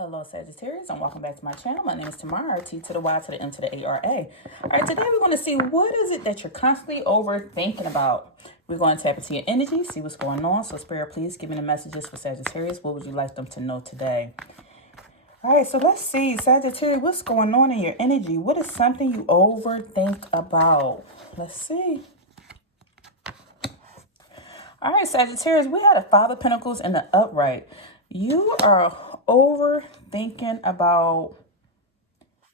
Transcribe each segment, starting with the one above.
Hello Sagittarius and welcome back to my channel. My name is Tamara, T to the Y to the M to the A-R-A. Alright, today we're going to see what is it that you're constantly overthinking about. We're going to tap into your energy, see what's going on. So Spirit, please give me the messages for Sagittarius. What would you like them to know today? Alright, so let's see. Sagittarius, what's going on in your energy? What is something you overthink about? Let's see. Alright, Sagittarius, we had a Five of Pentacles in the upright. You are overthinking about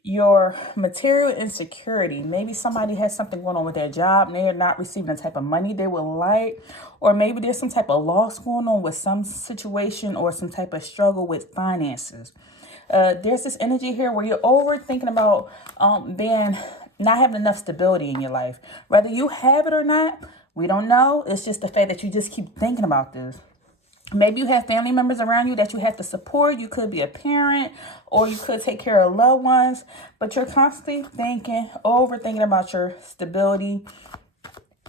your material insecurity. Maybe somebody has something going on with their job and they're not receiving the type of money they would like. Or maybe there's some type of loss going on with some situation or some type of struggle with finances. There's this energy here where you're overthinking about not having enough stability in your life. Whether you have it or not, we don't know. It's just the fact that you just keep thinking about this. Maybe you have family members around you that you have to support. You could be a parent or you could take care of loved ones, but you're constantly overthinking about your stability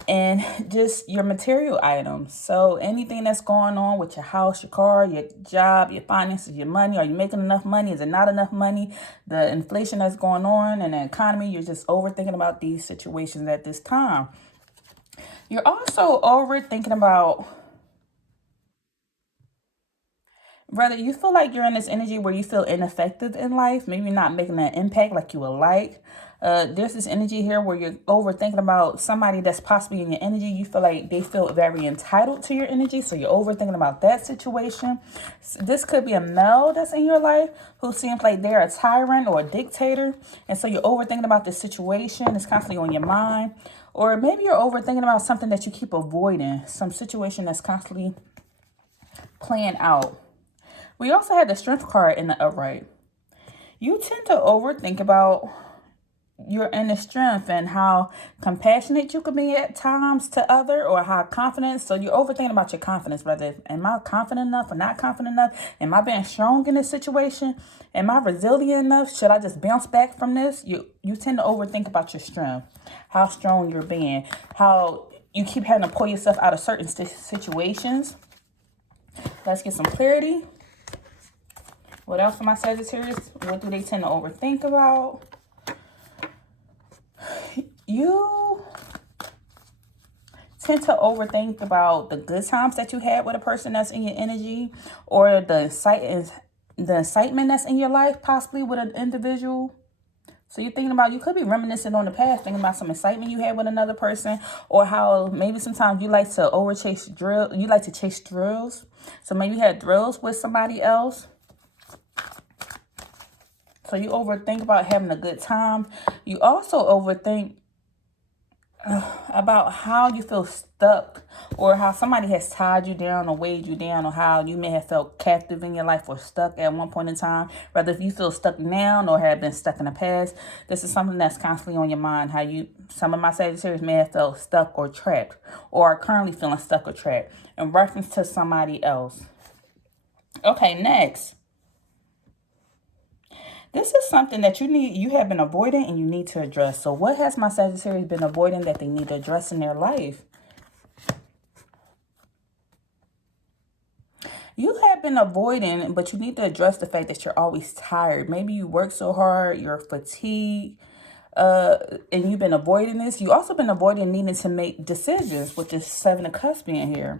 and just your material items. So anything that's going on with your house, your car, your job, your finances, your money, are you making enough money? Is it not enough money? The inflation that's going on in the economy, you're just overthinking about these situations at this time. You're also overthinking about whether you feel like you're in this energy where you feel ineffective in life, maybe not making an impact like you would like. There's this energy here where you're overthinking about somebody that's possibly in your energy. You feel like they feel very entitled to your energy, so you're overthinking about that situation. This could be a male that's in your life who seems like they're a tyrant or a dictator, and so you're overthinking about this situation. It's constantly on your mind. Or maybe you're overthinking about something that you keep avoiding, some situation that's constantly playing out. We also had the Strength card in the upright. You tend to overthink about your inner strength and how compassionate you can be at times to other, or how confident. So you're overthinking about your confidence, whether am I confident enough or not confident enough? Am I being strong in this situation? Am I resilient enough? Should I just bounce back from this? You tend to overthink about your strength, how strong you're being, how you keep having to pull yourself out of certain situations. Let's get some clarity. What else for my Sagittarius? What do they tend to overthink about? You tend to overthink about the good times that you had with a person that's in your energy, or the excitement that's in your life, possibly with an individual. So you're thinking about, you could be reminiscing on the past, thinking about some excitement you had with another person, or how maybe sometimes you like to chase thrills. So maybe you had thrills with somebody else. So you overthink about having a good time. You also overthink about how you feel stuck, or how somebody has tied you down or weighed you down, or how you may have felt captive in your life or stuck at one point in time. Whether if you feel stuck now or have been stuck in the past, this is something that's constantly on your mind. How some of my Sagittarius may have felt stuck or trapped, or are currently feeling stuck or trapped in reference to somebody else. Okay, next. This is something that you have been avoiding and you need to address. So what has my Sagittarius been avoiding that they need to address in their life? You have been avoiding, but you need to address the fact that you're always tired. Maybe you work so hard, you're fatigued, and you've been avoiding this. You also been avoiding needing to make decisions, which is Seven of Cups being here.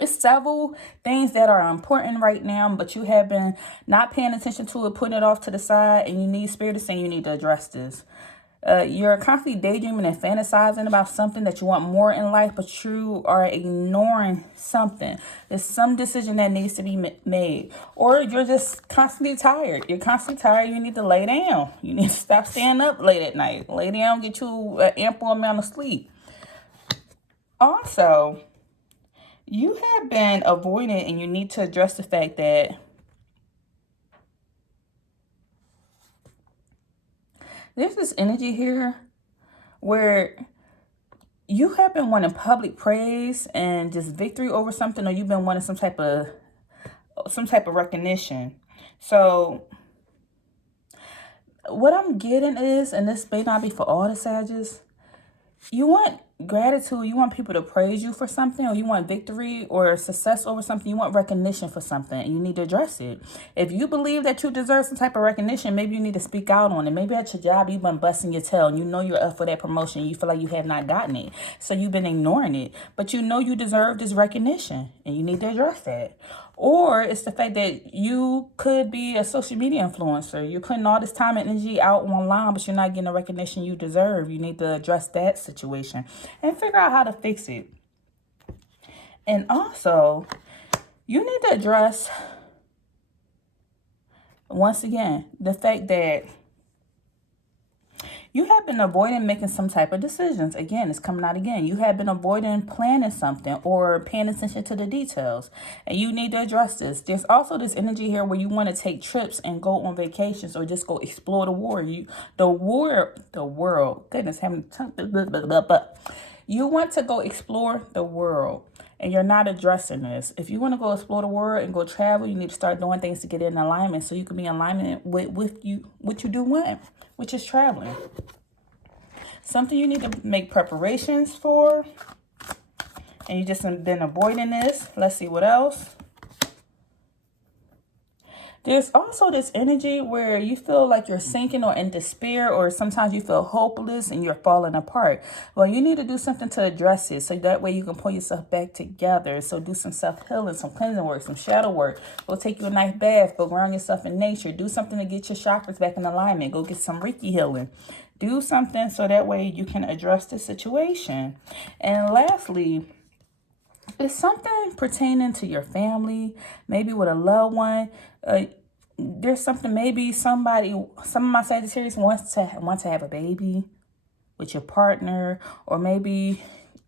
It's several things that are important right now, but you have been not paying attention to it, putting it off to the side, and you need Spirit to say you need to address this. You're constantly daydreaming and fantasizing about something that you want more in life, but you are ignoring something. There's some decision that needs to be made, or you're just constantly tired. You're constantly tired. You need to lay down. You need to stop staying up late at night. Lay down, get you an ample amount of sleep. Also, you have been avoiding, and you need to address the fact that there's this energy here where you have been wanting public praise and just victory over something, or you've been wanting some type of recognition. So what I'm getting is, and this may not be for all the Sagittarius, you want gratitude, you want people to praise you for something, or you want victory or success over something, you want recognition for something, and you need to address it. If you believe that you deserve some type of recognition, maybe you need to speak out on it. Maybe at your job you've been busting your tail and you know you're up for that promotion, you feel like you have not gotten it, so you've been ignoring it, but you know you deserve this recognition and you need to address that. Or it's the fact that you could be a social media influencer. You're putting all this time and energy out online, but you're not getting the recognition you deserve. You need to address that situation and figure out how to fix it. And also, you need to address, once again, the fact that you have been avoiding making some type of decisions. Again, it's coming out again. You have been avoiding planning something or paying attention to the details. And you need to address this. There's also this energy here where you want to take trips and go on vacations or just go explore the world. The world. Goodness, having you want to go explore the world. And you're not addressing this. If you want to go explore the world and go travel, you need to start doing things to get in alignment so you can be in alignment with what you do want, which is traveling. Something you need to make preparations for. And you just been avoiding this. Let's see what else. There's also this energy where you feel like you're sinking or in despair, or sometimes you feel hopeless and you're falling apart. Well, you need to do something to address it so that way you can pull yourself back together. So do some self-healing, some cleansing work, some shadow work. Go take you a nice bath. Go ground yourself in nature. Do something to get your chakras back in alignment. Go get some Reiki healing. Do something so that way you can address the situation. And lastly, it's something pertaining to your family, maybe with a loved one. There's something, maybe some of my Sagittarius want to have a baby with your partner, or maybe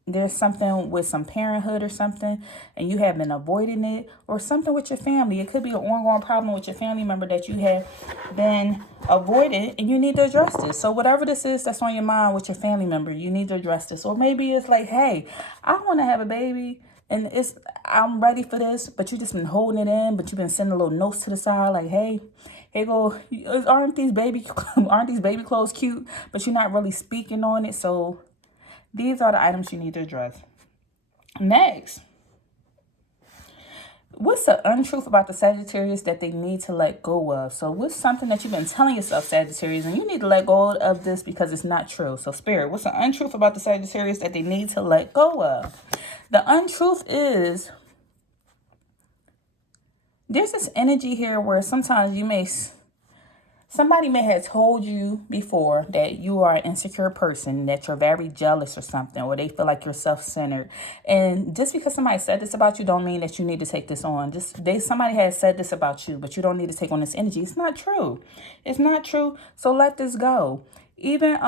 there's something with some parenthood or something, and you have been avoiding it, or something with your family. It could be an ongoing problem with your family member that you have been avoiding, and you need to address this. So whatever this is that's on your mind with your family member, you need to address this. Or maybe it's like, hey, I want to have a baby, and I'm ready for this, but you just been holding it in, but you've been sending little notes to the side like, hey, here go, aren't these baby clothes cute? But you're not really speaking on it. So these are the items you need to address. Next, what's the untruth about the Sagittarius that they need to let go of? So what's something that you've been telling yourself, Sagittarius, and you need to let go of this because it's not true? So Spirit, what's the untruth about the Sagittarius that they need to let go of? The untruth is there's this energy here where sometimes somebody may have told you before that you are an insecure person, that you're very jealous or something, or they feel like you're self-centered. And just because somebody said this about you don't mean that you need to take this on. Somebody has said this about you, but you don't need to take on this energy. It's not true. It's not true. So let this go. Even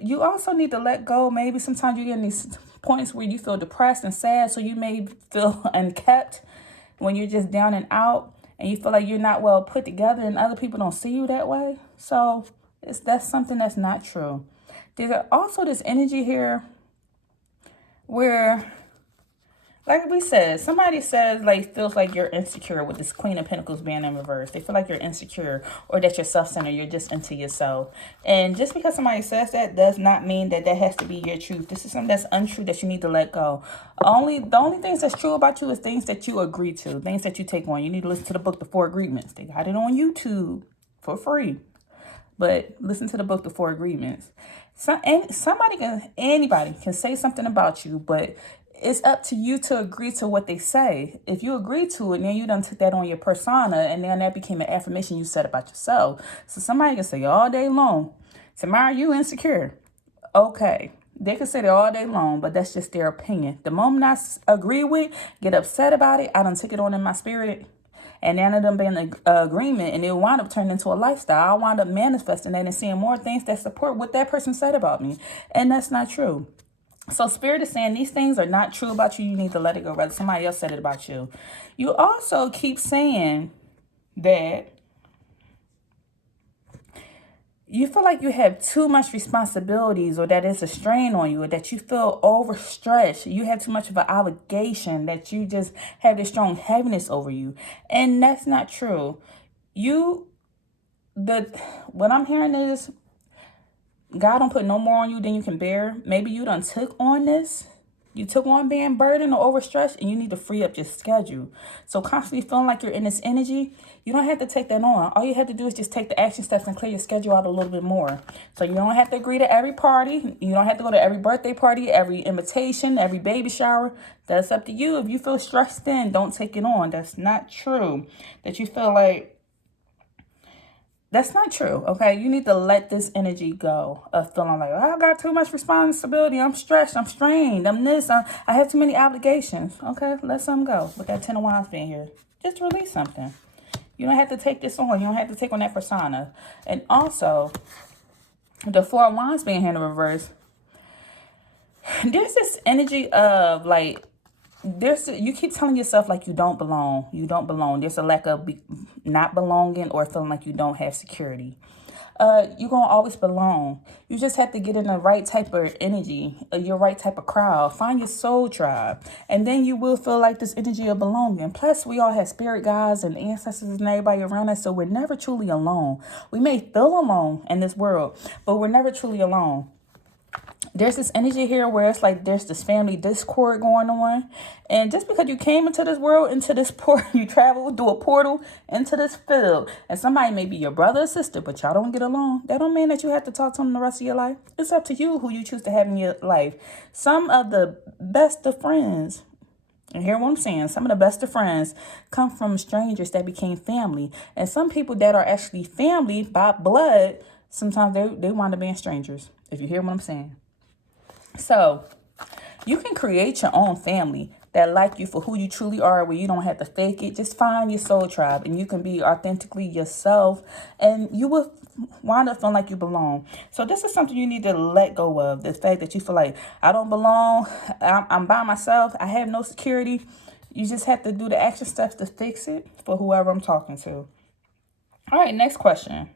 you also need to let go. Maybe sometimes you get in these points where you feel depressed and sad, so you may feel unkept when you're just down and out, and you feel like you're not well put together, and other people don't see you that way. So that's something that's not true. There's also this energy here where, like we said, somebody says feels like you're insecure with this Queen of Pentacles being in reverse. They feel like you're insecure, or that you're self-centered, you're just into yourself. And just because somebody says that does not mean that has to be your truth. This is something that's untrue that you need to let go. The only things that's true about you is things that you agree to, things that you take on. You need to listen to the book, The 4 Agreements. They got it on YouTube for free. But listen to the book, The 4 Agreements. Anybody can say something about you, but it's up to you to agree to what they say. If you agree to it, then you done took that on your persona, and then that became an affirmation you said about yourself. So somebody can say all day long, Tamara, you insecure. Okay. They can say that all day long, but that's just their opinion. The moment I agree with, get upset about it, I done took it on in my spirit, and then it done been an agreement, and it wound up turning into a lifestyle. I wound up manifesting that and seeing more things that support what that person said about me. And that's not true. So Spirit is saying these things are not true about you. You need to let it go. Rather, somebody else said it about you. You also keep saying that you feel like you have too much responsibilities, or that it's a strain on you, or that you feel overstretched. You have too much of an obligation, that you just have this strong heaviness over you. And that's not true. What I'm hearing is God don't put no more on you than you can bear. Maybe you done took on this. You took on being burdened or overstretched, and you need to free up your schedule. So constantly feeling like you're in this energy, you don't have to take that on. All you have to do is just take the action steps and clear your schedule out a little bit more. So you don't have to agree to every party. You don't have to go to every birthday party, every invitation, every baby shower. That's up to you. If you feel stressed in, don't take it on. That's not true. That you feel like that's not true, okay? You need to let this energy go of feeling like, oh, I got too much responsibility. I'm stressed. I'm strained. I'm this. I have too many obligations. Okay, let some go. With that 10 of Wands being here, just release something. You don't have to take this on. You don't have to take on that persona. And also, the 4 of Wands being here in the reverse, there's this energy of like, you keep telling yourself like you don't belong. There's a lack of not belonging or feeling like you don't have security. You're gonna always belong. You just have to get in the right type of energy, your right type of crowd. Find your soul tribe, and then you will feel like this energy of belonging. Plus, we all have spirit guides and ancestors and everybody around us, so we're never truly alone. We may feel alone in this world, but we're never truly alone. There's this energy here where it's like there's this family discord going on. And just because you came into this world, into this port, you travel through a portal into this field, and somebody may be your brother or sister, but y'all don't get along, that don't mean that you have to talk to them the rest of your life. It's up to you who you choose to have in your life. Some of the best of friends, and hear what I'm saying, some of the best of friends come from strangers that became family. And some people that are actually family by blood, sometimes they wind up being strangers, if you hear what I'm saying. So you can create your own family that like you for who you truly are, where you don't have to fake it. Just find your soul tribe and you can be authentically yourself, and you will wind up feeling like you belong. So this is something you need to let go of. The fact that you feel like I don't belong, I'm by myself, I have no security. You just have to do the action steps to fix it for whoever I'm talking to. All right, next question.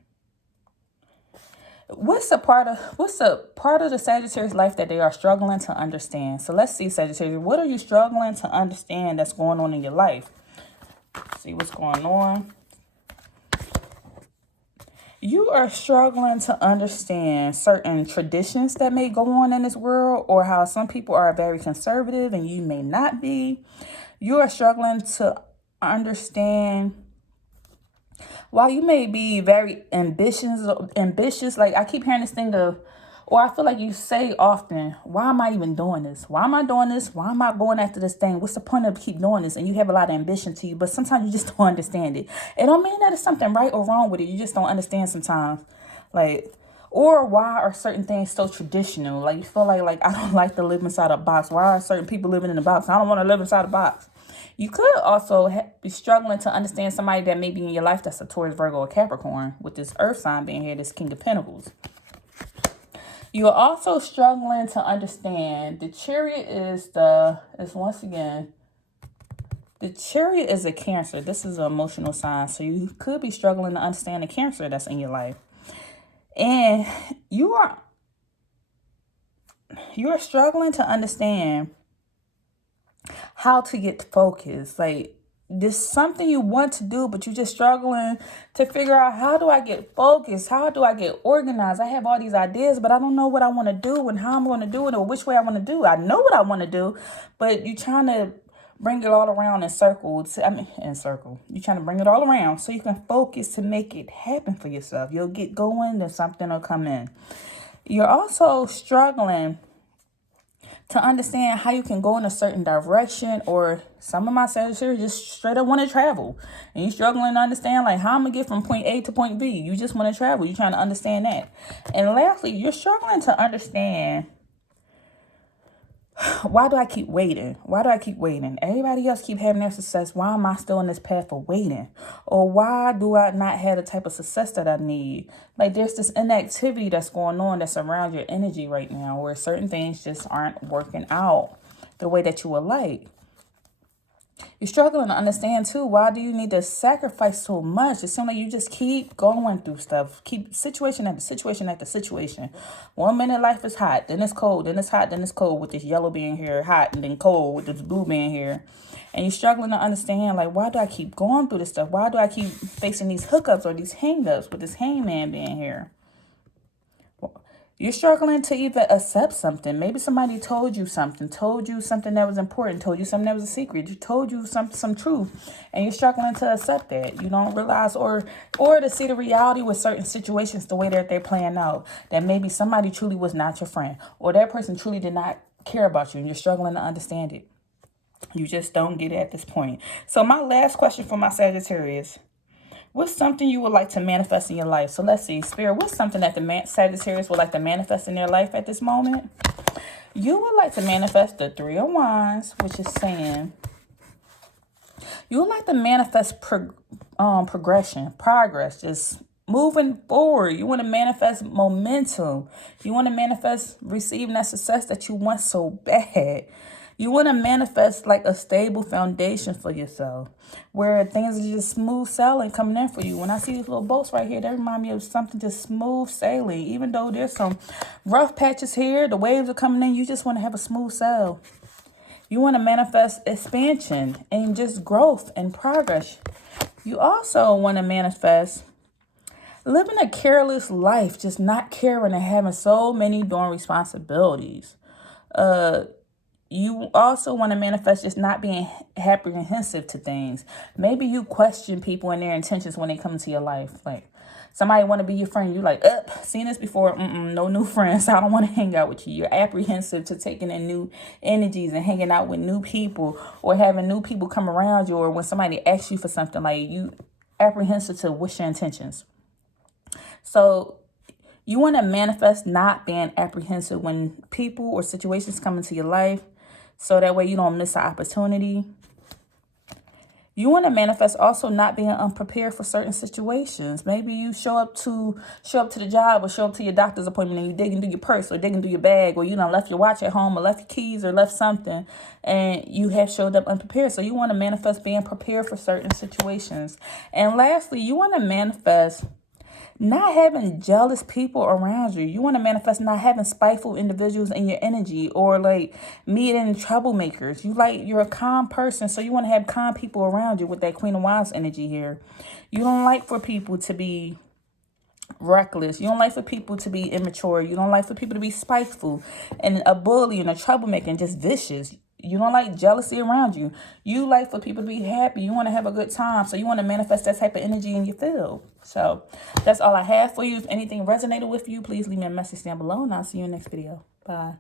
What's a part of the Sagittarius life that they are struggling to understand? So let's see, Sagittarius, what are you struggling to understand that's going on in your life? Let's see what's going on. You are struggling to understand certain traditions that may go on in this world, or how some people are very conservative and you may not be. You are struggling to understand, while you may be very ambitious, like I keep hearing this thing of, or I feel like you say often, why am I even doing this? Why am I doing this? Why am I going after this thing? What's the point of keep doing this? And you have a lot of ambition to you, but sometimes you just don't understand it. It don't mean that it's something right or wrong with it. You just don't understand sometimes. Like, or why are certain things so traditional? Like you feel like I don't like to live inside a box. Why are certain people living in a box? I don't want to live inside a box. You could also be struggling to understand somebody that may be in your life that's a Taurus, Virgo, or Capricorn, with this earth sign being here, this King of Pentacles. You are also struggling to understand the Chariot the Chariot is a Cancer. This is an emotional sign. So you could be struggling to understand the Cancer that's in your life. And you are struggling to understand how to get focused. Like, there's something you want to do, but you're just struggling to figure out, how do I get focused? How do I get organized? I have all these ideas, but I don't know what I want to do and how I'm going to do it or which way I want to do. I know what I want to do, but you're trying to bring it all around in circles. You're trying to bring it all around so you can focus to make it happen for yourself. You'll get going, then something will come in. You're also struggling to understand how you can go in a certain direction, or some of my Sagittarius just straight up want to travel. And you're struggling to understand, like, how I'm going to get from point A to point B. You just want to travel. You're trying to understand that. And lastly, you're struggling to understand, why do I keep waiting? Why do I keep waiting? Everybody else keep having their success. Why am I still in this path of waiting? Or why do I not have the type of success that I need? Like, there's this inactivity that's going on that's around your energy right now, where certain things just aren't working out the way that you would like. You're struggling to understand, too, why do you need to sacrifice so much? It seems like you just keep going through stuff. Keep situation after situation after situation. 1 minute life is hot, then it's cold, then it's hot, then it's cold, with this yellow being here, hot, and then cold with this blue being here. And you're struggling to understand, like, why do I keep going through this stuff? Why do I keep facing these hookups or these hang-ups with this hangman being here? You're struggling to even accept something. Maybe somebody told you something that was important, told you something that was a secret, told you some truth, and you're struggling to accept that. You don't realize or to see the reality with certain situations the way that they're playing out. That maybe somebody truly was not your friend, or that person truly did not care about you, and you're struggling to understand it. You just don't get it at this point. So my last question for my Sagittarius: what's something you would like to manifest in your life? So let's see, Spirit, what's something that the Sagittarius would like to manifest in their life at this moment? You would like to manifest the Three of Wands, which is saying you would like to manifest progression, progress, just moving forward. You want to manifest momentum. You want to manifest receiving that success that you want so bad. You want to manifest like a stable foundation for yourself where things are just smooth sailing coming in for you. When I see these little boats right here, they remind me of something just smooth sailing. Even though there's some rough patches here, the waves are coming in, you just want to have a smooth sail. You want to manifest expansion and just growth and progress. You also want to manifest living a careless life, just not caring and having so many daunting responsibilities. You also want to manifest just not being apprehensive to things. Maybe you question people and their intentions when they come into your life. Like somebody want to be your friend. You like, seen this before. No new friends. I don't want to hang out with you. You're apprehensive to taking in new energies and hanging out with new people or having new people come around you. Or when somebody asks you for something, like you apprehensive to what's your intentions. So you want to manifest not being apprehensive when people or situations come into your life, so that way you don't miss an opportunity. You want to manifest also not being unprepared for certain situations. Maybe you show up to the job or show up to your doctor's appointment and you digging through your purse or digging through your bag, or you done left your watch at home or left your keys or left something, and you have showed up unprepared. So you want to manifest being prepared for certain situations. And lastly, you want to manifest not having jealous people around you. You want to manifest not having spiteful individuals in your energy, or like meeting troublemakers. You're a calm person, so you want to have calm people around you with that Queen of Wands energy here. You don't like for people to be reckless. You don't like for people to be immature. You don't like for people to be spiteful and a bully and a troublemaker and just vicious. You don't like jealousy around you. You like for people to be happy. You want to have a good time. So you want to manifest that type of energy in your field. So that's all I have for you. If anything resonated with you, please leave me a message down below, and I'll see you in the next video. Bye.